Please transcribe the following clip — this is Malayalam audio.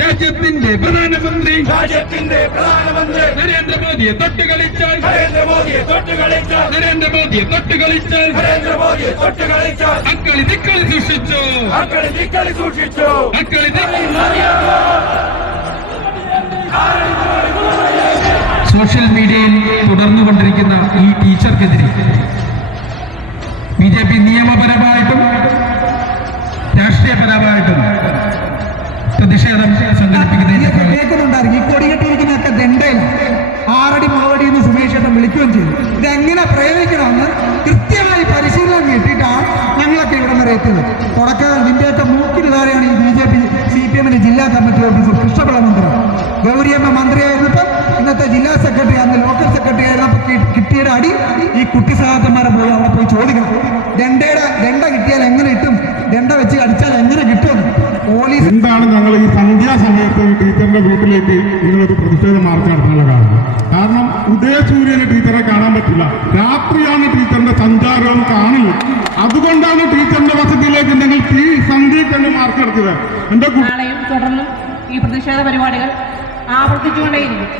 രാജ്യത്തിന്റെ പ്രധാനമന്ത്രി നരേന്ദ്രമോദിയെ തൊട്ടുകളിച്ചാൽ അക്കളി തിക്കളി സൂക്ഷിച്ചു സോഷ്യൽ മീഡിയയിൽ തുടർന്നുകൊണ്ടിരിക്കുന്ന ഈ ടീച്ചർക്കെതിരെ BJP നിയമപരമായിട്ടും രാഷ്ട്രീയപരമായിട്ടും പ്രതിഷേധം സംഘടിപ്പിക്കുന്നതിന് ഈ കൊടികെട്ടിരിക്കുന്നതൊക്കെ ദണ്ഡയില്ല 6 അടി മാവടി എന്ന് സുമേഷ് ഏട്ടൻ വിളിക്കുകയും ചെയ്തു. ഇതെങ്ങനെ പ്രയോഗിക്കണമെന്ന് കൃത്യമായി പരിശീലനം കിട്ടിയിട്ടാണ് ഞങ്ങളൊക്കെ ഇവിടെ വരെ എത്തിയത്. തുടക്കത്തിൽ നിന്റെയൊക്കെ മൂക്കിന് താഴെയാണ് ഈ BJP CPM ജില്ലാ കമ്മിറ്റി ഓഫീസർ കൃഷ്ണപിള്ള മന്ത്രി. ഗൗരിയമ്മ മന്ത്രിയായിരുന്നപ്പോൾ ഇന്നത്തെ ജില്ലാ സെക്രട്ടറി അന്ന് ലോക്കൽ സെക്രട്ടറി ആയിരുന്നപ്പോൾ കിട്ടിയുടെ അടി ഈ കുട്ടി സഹാക്കന്മാരെ പോയി അവിടെ പോയി ചോദിക്കണം. ദണ്ഡ കിട്ടിയാൽ എങ്ങനെ കിട്ടും, ദണ്ഡ വെച്ച് അടിച്ചാൽ എങ്ങനെ കിട്ടും? പോലീസ് എന്താണ് ഞങ്ങൾ ഈ സന്ധ്യാസമയത്ത് ടീച്ചറിന്റെ വീട്ടിലേക്ക് നിങ്ങളൊരു പ്രതിഷേധ മാർച്ച് നടത്താനുള്ള കാരണം? കാരണം ഉദയസൂര്യന് ടീച്ചറെ കാണാൻ പറ്റില്ല, രാത്രിയാണ് ടീച്ചറിന്റെ സഞ്ചാരവും കാണില്ല. അതുകൊണ്ടാണ് ടീച്ചറിന്റെ വസതിയിലേക്ക് നിങ്ങൾ ഈ സന്ധ്യയ്ക്ക് തന്നെ മാർച്ച് നടത്തിയത്. നാളെയും തുടർന്നും ഈ പ്രതിഷേധ പരിപാടികൾ ആവർത്തിച്ചുകൊണ്ടേയിരിക്കും.